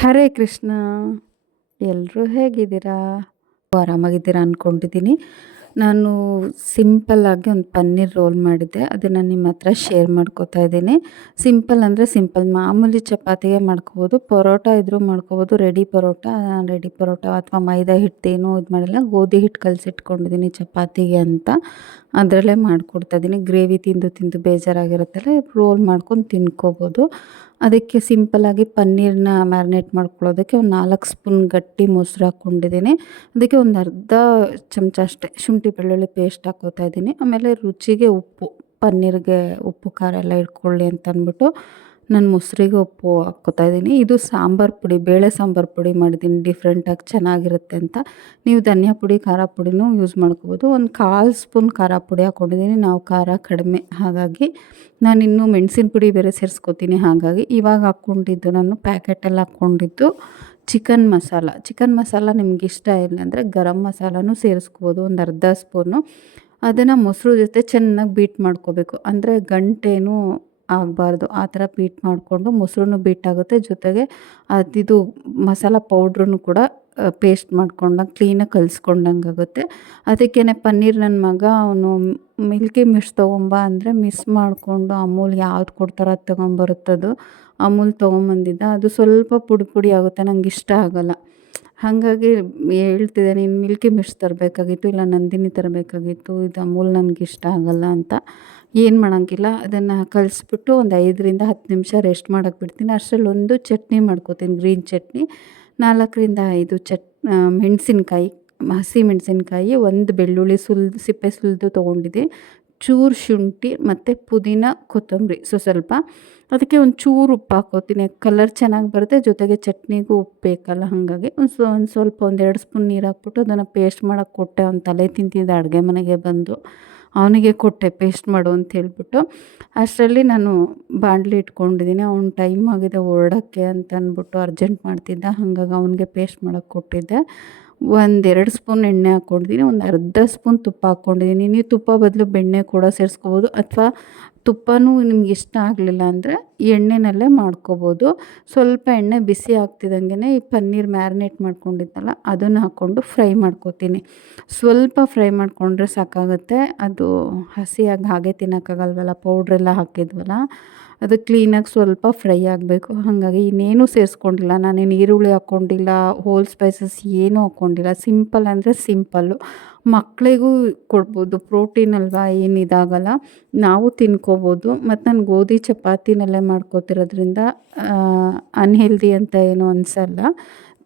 ಹರೇ ಕೃಷ್ಣ. ಎಲ್ಲರೂ ಹೇಗಿದ್ದೀರಾ? ಆರಾಮಾಗಿದ್ದೀರಾ ಅಂದ್ಕೊಂಡಿದ್ದೀನಿ ನಾನು ಸಿಂಪಲ್ಲಾಗಿ ಒಂದು ಪನ್ನೀರ್ ರೋಲ್ ಮಾಡಿದ್ದೆ. ಅದನ್ನು ನಿಮ್ಮ ಹತ್ರ ಶೇರ್ ಮಾಡ್ಕೋತಾ ಇದ್ದೀನಿ. ಸಿಂಪಲ್ ಅಂದರೆ ಸಿಂಪಲ್. ಮಾಮೂಲಿ ಚಪಾತಿಗೆ ಮಾಡ್ಕೋಬೋದು, ಪರೋಟ ಇದ್ದರೂ ಮಾಡ್ಕೋಬೋದು, ರೆಡಿ ಪರೋಟ ರೆಡಿ ಪರೋಟ ಅಥವಾ ಮೈದಾ ಹಿಟ್ಟೇನೂ ಇದು ಮಾಡಿಲ್ಲ. ಗೋಧಿ ಹಿಟ್ಟು ಕಲಸಿಟ್ಕೊಂಡಿದ್ದೀನಿ ಚಪಾತಿಗೆ ಅಂತ. ಅದರಲ್ಲೇ ಮಾಡಿಕೊಡ್ತಾಯಿದ್ದೀನಿ ಗ್ರೇವಿ ತಿಂದು ತಿಂದು ಬೇಜಾರಾಗಿರುತ್ತಲ್ಲ, ರೋಲ್ ಮಾಡ್ಕೊಂಡು ತಿನ್ಕೋಬೋದು. ಅದಕ್ಕೆ ಸಿಂಪಲ್ಲಾಗಿ ಪನ್ನೀರನ್ನ ಮ್ಯಾರಿನೇಟ್ ಮಾಡ್ಕೊಳ್ಳೋದಕ್ಕೆ ಒಂದು ನಾಲ್ಕು ಸ್ಪೂನ್ ಗಟ್ಟಿ ಮೊಸರು ಹಾಕ್ಕೊಂಡಿದ್ದೀನಿ. ಅದಕ್ಕೆ ಒಂದು ಅರ್ಧ ಚಮಚ ಅಷ್ಟೇ ಶುಂಠಿ ಬೆಳ್ಳುಳ್ಳಿ ಪೇಸ್ಟ್ ಹಾಕ್ಕೋತಾ ಇದ್ದೀನಿ. ಆಮೇಲೆ ರುಚಿಗೆ ಉಪ್ಪು, ಪನ್ನೀರಿಗೆ ಉಪ್ಪು, ಖಾರ ಎಲ್ಲ ಇಟ್ಕೊಳ್ಳಿ ಅಂತ ಅಂದ್ಬಿಟ್ಟು ನಾನು ಮೊಸರಿಗೆ ಉಪ್ಪು ಹಾಕ್ಕೊತಾ ಇದ್ದೀನಿ. ಇದು ಸಾಂಬಾರು ಪುಡಿ, ಬೇಳೆ ಸಾಂಬಾರು ಪುಡಿ ಮಾಡಿದ್ದೀನಿ. ಡಿಫ್ರೆಂಟಾಗಿ ಚೆನ್ನಾಗಿರುತ್ತೆ ಅಂತ. ನೀವು ಧನಿಯಾ ಪುಡಿ, ಖಾರ ಪುಡಿನೂ ಯೂಸ್ ಮಾಡ್ಕೋಬೋದು. ಒಂದು ಕಾಲು ಸ್ಪೂನ್ ಖಾರ ಪುಡಿ ಹಾಕ್ಕೊಂಡಿದ್ದೀನಿ ನಾವು ಖಾರ ಕಡಿಮೆ ಹಾಗಾಗಿ ನಾನು ಇನ್ನೂ ಮೆಣಸಿನ ಪುಡಿ ಬೇರೆ ಸೇರಿಸ್ಕೋತೀನಿ. ಹಾಗಾಗಿ ಇವಾಗ ಹಾಕ್ಕೊಂಡಿದ್ದು ನಾನು ಪ್ಯಾಕೆಟಲ್ಲಿ ಹಾಕ್ಕೊಂಡಿದ್ದು ಚಿಕನ್ ಮಸಾಲ. ಚಿಕನ್ ಮಸಾಲ ನಿಮ್ಗೆ ಇಷ್ಟ ಇಲ್ಲ ಅಂದರೆ ಗರಂ ಮಸಾಲನೂ ಸೇರಿಸ್ಕೋಬೋದು. ಒಂದು ಅರ್ಧ ಸ್ಪೂನು. ಅದನ್ನು ಮೊಸರು ಜೊತೆ ಚೆನ್ನಾಗಿ ಬೀಟ್ ಮಾಡ್ಕೋಬೇಕು. ಅಂದರೆ ಗಂಟೇನೂ ಆಗಬಾರ್ದು. ಆ ಥರ ಬೀಟ್ ಮಾಡಿಕೊಂಡು ಮೊಸರು ಬೀಟಾಗುತ್ತೆ ಜೊತೆಗೆ ಅದಿದು ಮಸಾಲ ಪೌಡ್ರೂ ಕೂಡ ಪೇಸ್ಟ್ ಮಾಡ್ಕೊಂಡಂಗೆ ಕ್ಲೀನಾಗಿ ಕಲಿಸ್ಕೊಂಡಂಗೆ ಆಗುತ್ತೆ. ಅದಕ್ಕೇ ಪನ್ನೀರ್ ನನ್ನ ಮಗ, ಅವನು ಮಿಲ್ಕಿ ಮಿಸ್ ತೊಗೊಂಬ ಅಂದರೆ ಮಿಸ್ ಮಾಡಿಕೊಂಡು ಅಮೂಲ್ ಯಾವ್ದು ಕೊಡ್ತಾರೋ ಅದು ತೊಗೊಂಬರುತ್ತದು ಅಮೂಲ್ ತೊಗೊಂಬಂದಿದ್ದ. ಅದು ಸ್ವಲ್ಪ ಪುಡಿ ಪುಡಿ ಆಗುತ್ತೆ. ನಂಗೆ ಇಷ್ಟ ಆಗೋಲ್ಲ. ಹಾಗಾಗಿ ಹೇಳ್ತಿದ್ದೆ, ನೀನು ಮಿಲ್ಕಿ ಮಿಸ್ ತರಬೇಕಾಗಿತ್ತು, ಇಲ್ಲ ನಂದಿನಿ ತರಬೇಕಾಗಿತ್ತು, ಇದು ಅಮೂಲ್ ನನಗಿಷ್ಟ ಆಗೋಲ್ಲ ಅಂತ. ಏನು ಮಾಡೋಂಗಿಲ್ಲ, ಅದನ್ನು ಕಲಿಸ್ಬಿಟ್ಟು ಒಂದು ಐದರಿಂದ ಹತ್ತು ನಿಮಿಷ ರೆಸ್ಟ್ ಮಾಡೋಕೆ ಬಿಡ್ತೀನಿ. ಅಷ್ಟರಲ್ಲಿ ಒಂದು ಚಟ್ನಿ ಮಾಡ್ಕೋತೀನಿ ಗ್ರೀನ್ ಚಟ್ನಿ. ನಾಲ್ಕರಿಂದ ಐದು ಚಟ್ ಮೆಣಸಿನ್ಕಾಯಿ, ಹಸಿ ಮೆಣಸಿನ್ಕಾಯಿ, ಒಂದು ಬೆಳ್ಳುಳ್ಳಿ ಸುಲ್ದು ಸಿಪ್ಪೆ ಸುಲಿದು ತೊಗೊಂಡಿದ್ದೆ ಚೂರು ಶುಂಠಿ ಮತ್ತು ಪುದೀನ, ಕೊತ್ತಂಬರಿ. ಸೊ ಸ್ವಲ್ಪ ಅದಕ್ಕೆ ಒಂದು ಚೂರು ಉಪ್ಪು ಹಾಕೋತೀನಿ. ಕಲರ್ ಚೆನ್ನಾಗಿ ಬರುತ್ತೆ, ಜೊತೆಗೆ ಚಟ್ನಿಗೂ ಉಪ್ಪು ಬೇಕಲ್ಲ ಹಾಗಾಗಿ. ಒಂದು ಸ್ವ ಒಂದು ಸ್ವಲ್ಪ ಒಂದೆರಡು ಸ್ಪೂನ್ ನೀರು ಹಾಕ್ಬಿಟ್ಟು ಅದನ್ನು ಪೇಸ್ಟ್ ಮಾಡೋಕ್ಕೆ ಕೊಟ್ಟೆ. ಅವ್ನು ತಲೆ ತಿಂತಿದ್ದ ಅಡುಗೆ ಮನೆಗೆ ಬಂದು. ಅವನಿಗೆ ಕೊಟ್ಟೆ ಪೇಸ್ಟ್ ಮಾಡು ಅಂತ ಹೇಳಿಬಿಟ್ಟು. ಅಷ್ಟರಲ್ಲಿ ನಾನು ಬಾಣಲಿ ಇಟ್ಕೊಂಡಿದ್ದೀನಿ. ಅವ್ನು ಟೈಮ್ ಆಗಿದೆ ಹೊರಡೋಕ್ಕೆ ಅಂತ ಅಂದ್ಬಿಟ್ಟು ಅರ್ಜೆಂಟ್ ಮಾಡ್ತಿದ್ದ. ಹಾಗಾಗಿ ಅವನಿಗೆ ಪೇಸ್ಟ್ ಮಾಡೋಕ್ಕೆ ಕೊಟ್ಟಿದ್ದೆ. ಒಂದೆರಡು ಸ್ಪೂನ್ ಎಣ್ಣೆ ಹಾಕ್ಕೊಂಡಿದ್ದೀನಿ. ಒಂದು ಅರ್ಧ ಸ್ಪೂನ್ ತುಪ್ಪ ಹಾಕ್ಕೊಂಡಿದ್ದೀನಿ. ನೀವು ತುಪ್ಪ ಬದಲು ಬೆಣ್ಣೆ ಕೂಡ ಸೇರಿಸ್ಕೋಬೋದು. ಅಥವಾ ತುಪ್ಪನೂ ನಿಮ್ಗೆ ಇಷ್ಟ ಆಗಲಿಲ್ಲ ಅಂದರೆ ಎಣ್ಣೆನಲ್ಲೇ ಮಾಡ್ಕೋಬೋದು. ಸ್ವಲ್ಪ ಎಣ್ಣೆ ಬಿಸಿ ಆಗ್ತಿದ್ದಂಗೆ ಈ ಪನ್ನೀರ್ ಮ್ಯಾರಿನೇಟ್ ಮಾಡ್ಕೊಂಡಿದ್ದಲ್ಲ, ಅದನ್ನು ಹಾಕ್ಕೊಂಡು ಫ್ರೈ ಮಾಡ್ಕೋತೀನಿ. ಸ್ವಲ್ಪ ಫ್ರೈ ಮಾಡಿಕೊಂಡ್ರೆ ಸಾಕಾಗುತ್ತೆ. ಅದು ಹಸಿಯಾಗಿ ಹಾಗೆ ತಿನ್ನೋಕ್ಕಾಗಲ್ವಲ್ಲ, ಪೌಡ್ರೆಲ್ಲ ಹಾಕಿದ್ವಲ್ಲ ಅದು ಕ್ಲೀನಾಗಿ ಸ್ವಲ್ಪ ಫ್ರೈ ಆಗಬೇಕು. ಹಾಗಾಗಿ ಇನ್ನೇನು ಸೇರಿಸ್ಕೊಂಡಿಲ್ಲ. ನಾನೇನು ಈರುಳ್ಳಿ ಹಾಕ್ಕೊಂಡಿಲ್ಲ ಹೋಲ್ ಸ್ಪೈಸಸ್ ಏನೂ ಹಾಕ್ಕೊಂಡಿಲ್ಲ. ಸಿಂಪಲ್ ಅಂದರೆ ಸಿಂಪಲ್ಲು ಮಕ್ಕಳಿಗೂ ಕೊಡ್ಬೋದು. ಪ್ರೋಟೀನ್ ಅಲ್ವಾ, ಏನು ಇದಾಗಲ್ಲ. ನಾವು ತಿನ್ಕೋಬೋದು. ಮತ್ತು ನಾನು ಗೋಧಿ ಚಪಾತಿನಲ್ಲೇ ಮಾಡ್ಕೋತಿರೋದ್ರಿಂದ ಅನ್ಹೆಲ್ದಿ ಅಂತ ಏನು ಅನಿಸಲ್ಲ.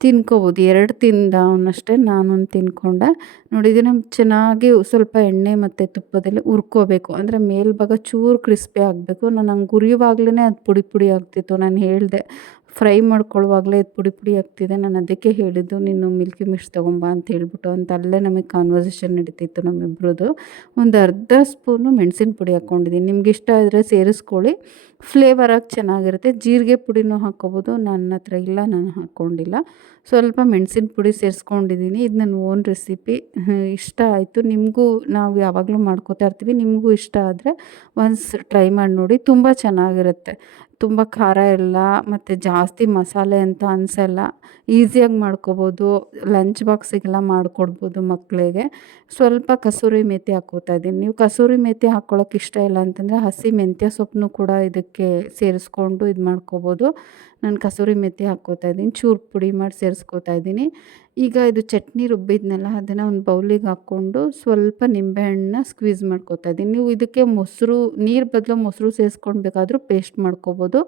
ತಿನ್ಕೋಬೋದು. ಎರಡು ತಿಂದ ಅವನಷ್ಟೇ ನಾನೊಂದು ತಿನ್ಕೊಂಡೆ. ನೋಡಿ, ಇದನ್ನು ಚೆನ್ನಾಗಿ ಸ್ವಲ್ಪ ಎಣ್ಣೆ ಮತ್ತು ತುಪ್ಪದಲ್ಲಿ ಹುರ್ಕೋಬೇಕು. ಅಂದರೆ ಮೇಲ್ಭಾಗ ಚೂರು ಕ್ರಿಸ್ಪಿ ಆಗಬೇಕು. ನಾನು ಹಂಗೆ ಹುರಿಯುವಾಗ್ಲೇ ಅದು ಪುಡಿ ಪುಡಿ ಆಗ್ತಿತ್ತು. ನಾನು ಹೇಳಿದೆ. ಫ್ರೈ ಮಾಡ್ಕೊಳ್ಳುವಾಗಲೇ ಇದು ಪುಡಿ ಪುಡಿ ಆಗ್ತಿದೆ. ನಾನು ಅದಕ್ಕೆ ಹೇಳಿದ್ದು, ನೀನು ಮಿಲ್ಕಿ ಮಿಶ್ ತೊಗೊಂಬ ಅಂತ ಹೇಳ್ಬಿಟ್ಟು ಅಂತ ಅಲ್ಲೇ ನಮಗೆ ಕಾನ್ವರ್ಸೇಷನ್ ನಡೀತಿತ್ತು ನಮ್ಮಿಬ್ರದ್ದು ಒಂದು ಅರ್ಧ ಸ್ಪೂನು ಮೆಣಸಿನ ಪುಡಿ ಹಾಕ್ಕೊಂಡಿದ್ದೀನಿ ನಿಮ್ಗೆ ಇಷ್ಟ ಆದರೆ ಸೇರಿಸ್ಕೊಳ್ಳಿ. ಫ್ಲೇವರಾಗಿ ಚೆನ್ನಾಗಿರುತ್ತೆ. ಜೀರಿಗೆ ಪುಡಿನೂ ಹಾಕ್ಕೋಬೋದು. ನನ್ನ ಹತ್ರ ಇಲ್ಲ, ನಾನು ಹಾಕ್ಕೊಂಡಿಲ್ಲ. ಸ್ವಲ್ಪ ಮೆಣಸಿನ ಪುಡಿ ಸೇರಿಸ್ಕೊಂಡಿದ್ದೀನಿ ಇದು ನನ್ನ ಓನ್ ರೆಸಿಪಿ. ಇಷ್ಟ ಆಯಿತು. ನಿಮಗೂ ನಾವು ಯಾವಾಗಲೂ ಮಾಡ್ಕೋತಾ ಇರ್ತೀವಿ. ನಿಮಗೂ ಇಷ್ಟ ಆದರೆ, ಒನ್ಸ್ ಟ್ರೈ ಮಾಡಿ ನೋಡಿ. ತುಂಬ ಚೆನ್ನಾಗಿರುತ್ತೆ. ತುಂಬ ಖಾರ ಇಲ್ಲ ಮತ್ತು ಜಾಸ್ತಿ ಮಸಾಲೆ ಅಂತ ಅನಿಸಲ್ಲ, ಈಸಿಯಾಗಿ ಮಾಡ್ಕೊಬೋದು. ಲಂಚ್ ಬಾಕ್ಸಿಗೆಲ್ಲ ಮಾಡಿಕೊಡ್ಬೋದು ಮಕ್ಕಳಿಗೆ ಸ್ವಲ್ಪ ಕಸೂರಿ ಮೇಥಿ ಹಾಕ್ಕೋತಾ ಇದ್ದೀನಿ. ನೀವು ಕಸೂರಿ ಮೇಥಿ ಹಾಕ್ಕೊಳ್ಳೋಕೆ ಇಷ್ಟ ಇಲ್ಲ ಅಂತಂದರೆ ಹಸಿ ಮೆಂತ್ಯ ಸೊಪ್ಪನ್ನು ಕೂಡ ಇದಕ್ಕೆ ಸೇರಿಸ್ಕೊಂಡು ಇದು ಮಾಡ್ಕೊಬೋದು ನಾನು ಕಸೂರಿ ಮೆತ್ತಿ ಹಾಕ್ಕೋತಾ ಇದ್ದೀನಿ, ಚೂರು ಪುಡಿ ಮಾಡಿ ಸೇರಿಸ್ಕೋತಾ ಇದ್ದೀನಿ. ಈಗ ಇದು ಚಟ್ನಿ ರುಬ್ಬಿದ್ನಲ್ಲ, ಅದನ್ನು ಒಂದು ಬೌಲಿಗೆ ಹಾಕ್ಕೊಂಡು ಸ್ವಲ್ಪ ನಿಂಬೆಹಣ್ಣನ್ನ ಸ್ಕ್ವೀಸ್ ಮಾಡ್ಕೋತಾ ಇದ್ದೀನಿ. ನೀವು ಇದಕ್ಕೆ ಮೊಸರು, ನೀರು ಬದಲು ಮೊಸರು ಸೇರಿಸ್ಕೊಂಡು ಬೇಕಾದರೂ ಪೇಸ್ಟ್ ಮಾಡ್ಕೋಬೋದು.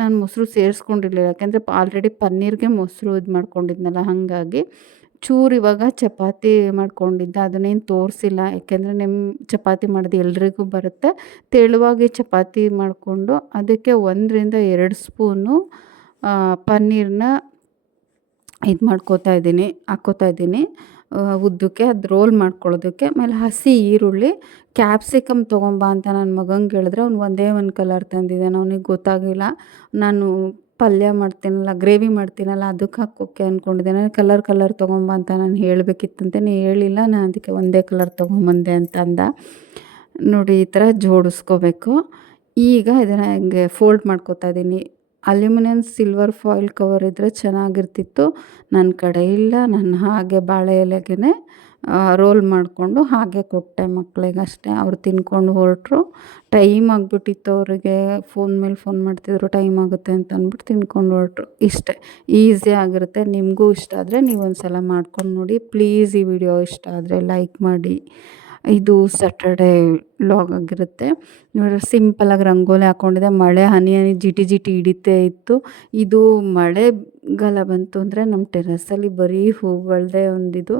ನಾನು ಮೊಸರು ಸೇರಿಸ್ಕೊಂಡಿರಲಿಲ್ಲ, ಯಾಕೆಂದರೆ ಆಲ್ರೆಡಿ ಪನ್ನೀರ್ಗೆ ಮೊಸರು ಇದು ಮಾಡ್ಕೊಂಡಿದ್ನಲ್ಲ, ಹಾಗಾಗಿ ಚೂರು ಇವಾಗ ಚಪಾತಿ ಮಾಡ್ಕೊಂಡಿದ್ದೆ, ಅದನ್ನೇನು ತೋರಿಸಿಲ್ಲ. ಯಾಕೆಂದರೆ ನಿಮ್ಮ ಚಪಾತಿ ಮಾಡೋದು ಎಲ್ರಿಗೂ ಬರುತ್ತೆ. ತೆಳುವಾಗಿ ಚಪಾತಿ ಮಾಡಿಕೊಂಡು ಅದಕ್ಕೆ ಒಂದರಿಂದ ಎರಡು ಸ್ಪೂನು ಪನ್ನೀರನ್ನ ಇದು ಮಾಡ್ಕೋತಾ ಇದ್ದೀನಿ, ಹಾಕ್ಕೋತಾ ಇದ್ದೀನಿ. ಉದ್ದಕ್ಕೆ ಅದು ರೋಲ್ ಮಾಡ್ಕೊಳ್ಳೋದಕ್ಕೆ. ಆಮೇಲೆ ಹಸಿ ಈರುಳ್ಳಿ ಕ್ಯಾಪ್ಸಿಕಮ್ ತೊಗೊಂಬ ಅಂತ ನನ್ನ ಮಗಂಗೆ ಹೇಳಿದ್ರೆ, ಅವ್ನು ಒಂದೇ ಒಂದು ಕಲರ್ ತಂದಿದ್ದಾನೆ, ಅವನಿಗೆ ಗೊತ್ತಾಗಿಲ್ಲ ನಾನು ಪಲ್ಯ ಮಾಡ್ತೀನಲ್ಲ ಗ್ರೇವಿ ಮಾಡ್ತೀನಲ್ಲ ಅದಕ್ಕೆ ಹಾಕೋಕ್ಕೆ ಅಂದ್ಕೊಂಡಿದ್ದೇನೆ ಕಲರ್ ಕಲರ್ ತೊಗೊಂಬ ಅಂತ ನಾನು ಹೇಳಬೇಕಿತ್ತಂತೆ. ನೀ ಹೇಳಿಲ್ಲ, ನಾನು ಅದಕ್ಕೆ ಒಂದೇ ಕಲರ್ ತೊಗೊಂಬಂದೆ ಅಂತ ಅಂದ ನೋಡಿ, ಈ ಥರ ಜೋಡಿಸ್ಕೋಬೇಕು. ಈಗ ಇದನ್ನು ಹಂಗೆ ಫೋಲ್ಡ್ ಮಾಡ್ಕೋತಾ ಇದ್ದೀನಿ. ಅಲ್ಯೂಮಿನಿಯಂ ಸಿಲ್ವರ್ ಫಾಯಿಲ್ ಕವರ್ ಇದ್ದರೆ ಚೆನ್ನಾಗಿರ್ತಿತ್ತು. ನನ್ನ ಕಡೆ ಇಲ್ಲ, ನಾನು ಹಾಗೆ ಬಾಳೆ ಎಲೆಗೆ ರೋಲ್ ಮಾಡಿಕೊಂಡು ಹಾಗೆ ಕೊಟ್ಟೆ ಮಕ್ಕಳಿಗಷ್ಟೇ ಅವ್ರು ತಿನ್ಕೊಂಡು ಹೊರಟ್ರು. ಟೈಮ್ ಆಗಿಬಿಟ್ಟಿತ್ತು ಅವರಿಗೆ. ಫೋನ್ ಮೇಲೆ ಫೋನ್ ಮಾಡ್ತಿದ್ರು, ಟೈಮ್ ಆಗುತ್ತೆ ಅಂತ ಅಂದ್ಬಿಟ್ಟು ತಿನ್ಕೊಂಡು ಹೊರಟ್ರು. ಇಷ್ಟೇ. ಈಸಿ ಆಗಿರುತ್ತೆ. ನಿಮಗೂ ಇಷ್ಟ ಆದರೆ ನೀವು ಒಂದು ಸಲ ಮಾಡ್ಕೊಂಡು ನೋಡಿ. ಪ್ಲೀಸ್ ಈ ವಿಡಿಯೋ ಇಷ್ಟ ಆದರೆ ಲೈಕ್ ಮಾಡಿ. ಇದು ಸ್ಯಾಟರ್ಡೇ ಲಾಗ್ ಆಗಿರುತ್ತೆ. ನೋಡಿದ್ರೆ ಸಿಂಪಲಾಗಿ ರಂಗೋಲಿ ಹಾಕ್ಕೊಂಡಿದ್ದೆ ಮಳೆ, ಹನಿ ಹನಿ, ಜಿಟಿ ಜಿಟಿ ಹಿಡಿತೇ ಇತ್ತು. ಇದು ಮಳೆಗಾಲ ಬಂತು ಅಂದರೆ ನಮ್ಮ ಟೆರಸಲ್ಲಿ ಬರೀ ಹೂಗಳದೇ ಒಂದಿದು.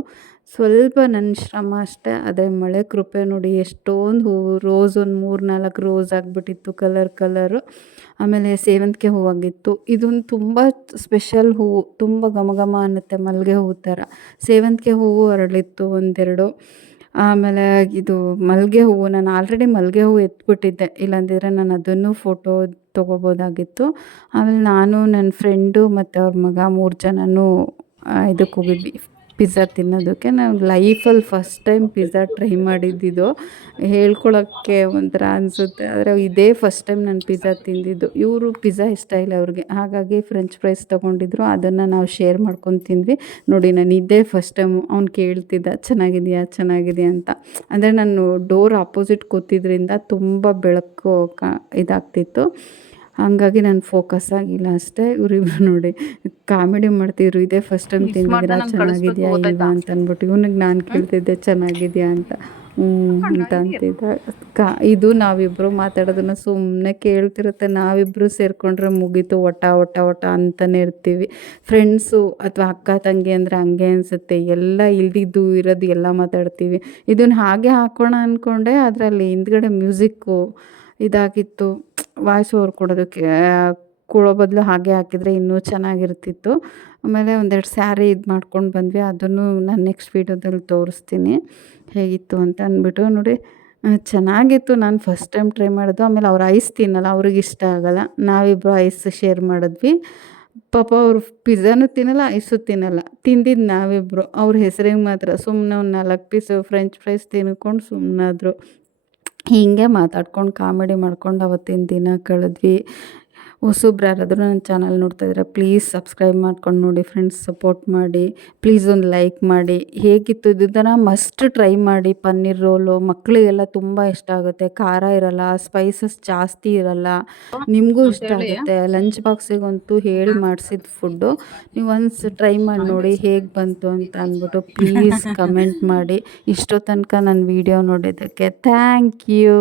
ಸ್ವಲ್ಪ ನನ್ನ ಶ್ರಮ ಅಷ್ಟೇ. ಅದೇ ಮಳೆ ಕೃಪೆ ನೋಡಿ ಎಷ್ಟೊಂದು ಹೂವು ರೋಸ್ ಒಂದು ಮೂರು ನಾಲ್ಕು ರೋಸ್ ಆಗಿಬಿಟ್ಟಿತ್ತು ಕಲರ್ ಕಲರು ಆಮೇಲೆ ಸೇವಂತಿಗೆ ಹೂವಾಗಿತ್ತು ಇದೊಂದು ತುಂಬ ಸ್ಪೆಷಲ್ ಹೂವು ತುಂಬ ಘಮ ಘಮ ಅನ್ನುತ್ತೆ ಮಲ್ಲಿಗೆ ಹೂವು ಥರ ಸೇವಂತಿಗೆ ಹೂವು ಅರಳಿತ್ತು ಒಂದೆರಡು. ಆಮೇಲೆ ಇದು ಮಲ್ಲಿಗೆ ಹೂವು, ನಾನು ಆಲ್ರೆಡಿ ಮಲ್ಲಿಗೆ ಹೂವು ಎತ್ಬಿಟ್ಟಿದ್ದೆ. ಇಲ್ಲಾಂದಿದ್ರೆ ನಾನು ಅದನ್ನು ಫೋಟೋ ತೊಗೋಬೋದಾಗಿತ್ತು. ಆಮೇಲೆ ನಾನು ನನ್ನ ಫ್ರೆಂಡು ಮತ್ತು ಅವ್ರ ಮಗ ಮೂರು ಜನನೂ ಇದಕ್ಕೆ ಹೋಗಿದ್ವಿ. ಪಿಜ್ಜಾ ತಿನ್ನೋದಕ್ಕೆ ನಾನು ಲೈಫಲ್ಲಿ ಫಸ್ಟ್ ಟೈಮ್ ಪಿಜ್ಜಾ ಟ್ರೈ ಮಾಡಿದ್ದಿದ್ದು ಹೇಳ್ಕೊಳ್ಳೋಕ್ಕೆ ಒಂಥರ ಅನಿಸುತ್ತೆ. ಆದರೆ ಇದೇ ಫಸ್ಟ್ ಟೈಮ್ ನಾನು ಪಿಜ್ಜಾ ತಿಂದಿದ್ದು. ಇವರು ಪಿಜ್ಜಾ ಇಷ್ಟ ಇಲ್ಲ ಅವ್ರಿಗೆ. ಹಾಗಾಗಿ ಫ್ರೆಂಚ್ ಫ್ರೈಸ್ ತೊಗೊಂಡಿದ್ರು. ಅದನ್ನು ನಾವು ಶೇರ್ ಮಾಡ್ಕೊಂಡು ತಿಂದ್ವಿ. ನೋಡಿ, ನಾನು ಇದೇ ಫಸ್ಟ್ ಟೈಮು ಅವ್ನು ಕೇಳ್ತಿದ್ದ. ಚೆನ್ನಾಗಿದೆಯಾ? ಚೆನ್ನಾಗಿದೆಯಾ ಅಂತ. ಅಂದರೆ ನಾನು ಡೋರ್ ಆಪೋಸಿಟ್ ಕೂತಿದ್ರಿಂದ ತುಂಬ ಬೆಳಕು ಕ ಇದಾಗ್ತಿತ್ತು. ಹಾಗಾಗಿ ನಾನು ಫೋಕಸ್ ಆಗಿಲ್ಲ ಅಷ್ಟೇ. ಇವರಿಬ್ರು ನೋಡಿ ಕಾಮಿಡಿ ಮಾಡ್ತಿದ್ರು ಇದೇ ಫಸ್ಟ್ ಟೈಮ್ ತಿಂದಿದ್ದೀರಾ ಚೆನ್ನಾಗಿದೆಯಾ ಇಲ್ವಾ ಅಂತ ಅಂದ್ಬಿಟ್ಟು ಇವನಿಗೆ ನಾನು ಕೇಳ್ತಿದ್ದೆ ಚೆನ್ನಾಗಿದ್ಯಾ ಅಂತ? ಹ್ಞೂ ಅಂತ ಅಂತಿದ್ದ. ಕಾ ಇದು ನಾವಿಬ್ಬರು ಮಾತಾಡೋದನ್ನ ಸುಮ್ಮನೆ ಕೇಳ್ತಿರುತ್ತೆ. ನಾವಿಬ್ಬರು ಸೇರಿಕೊಂಡ್ರೆ ಮುಗೀತು ಒಟ್ಟ ಒಟ್ಟ ಒಟ ಅಂತಲೇ ಇರ್ತೀವಿ. ಫ್ರೆಂಡ್ಸು ಅಥವಾ ಅಕ್ಕ ತಂಗಿ ಅಂದರೆ ಹಂಗೆ ಅನಿಸುತ್ತೆ. ಎಲ್ಲ ಇಲ್ದಿದ್ದು ಇರೋದು ಎಲ್ಲ ಮಾತಾಡ್ತೀವಿ. ಇದನ್ನು ಹಾಗೆ ಹಾಕೋಣ ಅಂದ್ಕೊಂಡೆ ಅದರಲ್ಲಿ ಹಿಂದ್ಗಡೆ ಮ್ಯೂಸಿಕ್ಕು ಇದಾಗಿತ್ತು. ವಾಯ್ಸ್ ಓವರ್ ಕೊಡೋದಕ್ಕೆ ಕೊಡೋ ಬದಲು ಹಾಗೆ ಹಾಕಿದರೆ ಇನ್ನೂ ಚೆನ್ನಾಗಿರ್ತಿತ್ತು. ಆಮೇಲೆ ಒಂದೆರಡು ಸ್ಯಾರಿ ಇದು ಮಾಡ್ಕೊಂಡು ಬಂದ್ವಿ. ಅದನ್ನು ನಾನು ನೆಕ್ಸ್ಟ್ ವೀಡಿಯೋದಲ್ಲಿ ತೋರಿಸ್ತೀನಿ. ಹೇಗಿತ್ತು ಅಂತ ಅಂದ್ಬಿಟ್ಟು. ನೋಡಿ ಚೆನ್ನಾಗಿತ್ತು. ನಾನು ಫಸ್ಟ್ ಟೈಮ್ ಟ್ರೈ ಮಾಡೋದು ಆಮೇಲೆ ಅವ್ರು ಐಸ್ ತಿನ್ನಲ್ಲ. ಅವ್ರಿಗೆ ಇಷ್ಟ ಆಗೋಲ್ಲ. ನಾವಿಬ್ಬರು ಐಸ್ ಶೇರ್ ಮಾಡಿದ್ವಿ. ಪಾಪ ಅವ್ರು ಪಿಜ್ಜಾನು ತಿನ್ನಲ್ಲ ಐಸು ತಿನ್ನಲ್ಲ. ತಿಂದಿದ್ದು ನಾವಿಬ್ಬರು ಅವ್ರ ಹೆಸರಿಗೆ ಮಾತ್ರ ಸುಮ್ಮನೆ ಒಂದು ನಾಲ್ಕು ಪೀಸು ಫ್ರೆಂಚ್ ಫ್ರೈಸ್ ತಿನ್ಕೊಂಡು ಸುಮ್ಮನಾದ್ರು ಹೀಗೆ ಮಾತಾಡ್ಕೊಂಡು ಕಾಮಿಡಿ ಮಾಡ್ಕೊಂಡು ಅವತ್ತಿನ ದಿನ ಕಳೆದ್ವಿ. ಹೊಸಬ್ರು ಯಾರಾದರೂ ನನ್ನ ಚಾನಲ್ ನೋಡ್ತಾ ಇದ್ರೆ ಪ್ಲೀಸ್ ಸಬ್ಸ್ಕ್ರೈಬ್ ಮಾಡ್ಕೊಂಡು ನೋಡಿ ಫ್ರೆಂಡ್ಸ್ ಸಪೋರ್ಟ್ ಮಾಡಿ ಪ್ಲೀಸ್ ಒಂದು ಲೈಕ್ ಮಾಡಿ. ಹೇಗಿತ್ತು ಇದನ್ನು ಮಸ್ಟ್ ಟ್ರೈ ಮಾಡಿ. ಪನ್ನೀರ್ ರೋಲು ಮಕ್ಕಳಿಗೆಲ್ಲ ತುಂಬ ಇಷ್ಟ ಆಗುತ್ತೆ. ಖಾರ ಇರಲ್ಲ ಸ್ಪೈಸಸ್ ಜಾಸ್ತಿ ಇರಲ್ಲ. ನಿಮಗೂ ಇಷ್ಟ ಆಗುತ್ತೆ. ಲಂಚ್ ಬಾಕ್ಸಿಗಂತೂ ಹೇಳಿ ಮಾಡಿಸಿದ ಫುಡ್ಡು ನೀವು ಒನ್ಸ್ ಟ್ರೈ ಮಾಡಿ ನೋಡಿ ಹೇಗೆ ಬಂತು ಅಂತ ಅಂದ್ಬಿಟ್ಟು ಪ್ಲೀಸ್ ಕಮೆಂಟ್ ಮಾಡಿ. ಇಷ್ಟೋ ತನಕ ನನ್ನ ವಿಡಿಯೋ ನೋಡಿದ್ದಕ್ಕೆ. Thank you